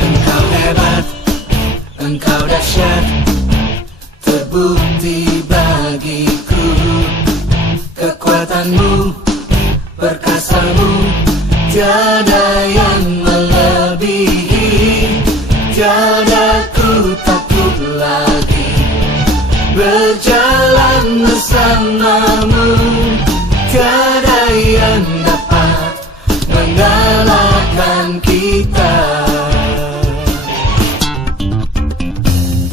Engkau hebat, engkau dahsyat, terbukti bagiku. Kekuatanmu, perkasamu, tiada yang melebihi. Tiada ku takut lagi berjalan bersamamu. Tiada yang dapat mengalahkan kita.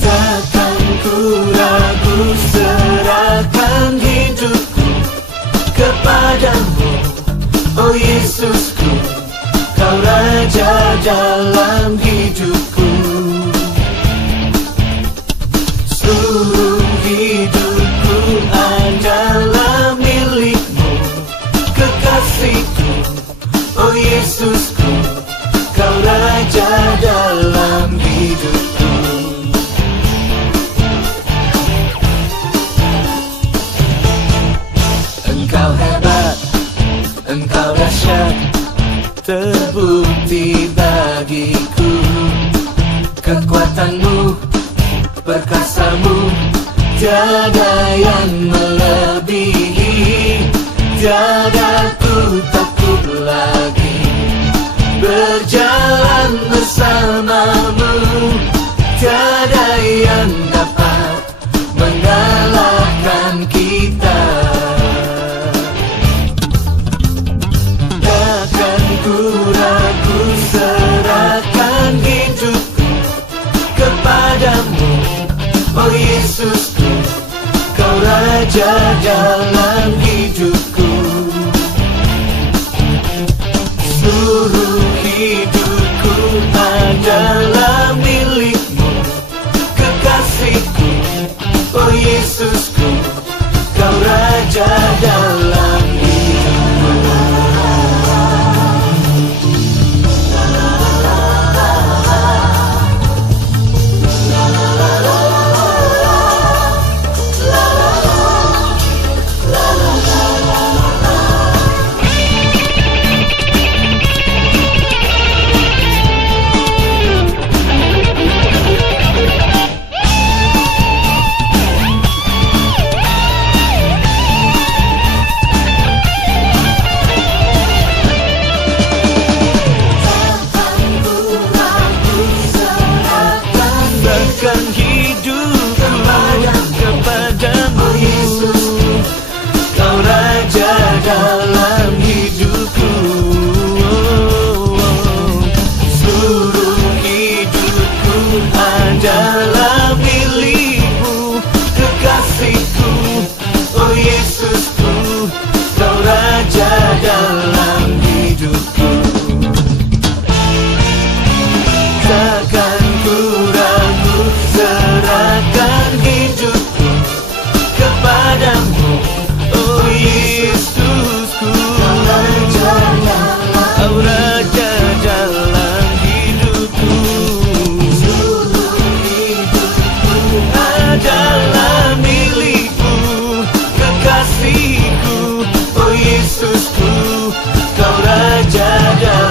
Takkan ku ragu, serahkan hidupku kepadamu, oh Yesusku, Kau Raja dalam hidupku. Seluruh hidupku adalah milik-Mu, kekasihku, oh Yesusku, Kau Raja dalam hidupku. Engkau hebat, engkau dahsyat, terbukti bagiku. Kekuatanmu, perkasamu, tiada yang melebihi. Tiada ku takut lagi berjalan bersamamu. Tiada yang dapat mengalahkan kita. Takkan ku ragu, serahkan hidupku kepadamu, oh Yesusku, Kau Raja dalam hidupku. Seluruh hidupku adalah milik-Mu, kekasihku, oh Yesusku, Kau Raja dalam hidupku. Serahkan hidupku kepadamu, Kau Raja dalam hidupku. Seluruh hidupku adalah milik-Mu, kekasihku, oh Yesusku, Kau Raja dalam hidupku. Takkan ku ragu, serahkan hidupku kepadamu, oh Yesusku, Kau Raja dalam hidupku. Seluruh hidupku adalah milik-Mu, kekasihku, oh Yesusku, Kau Raja dalam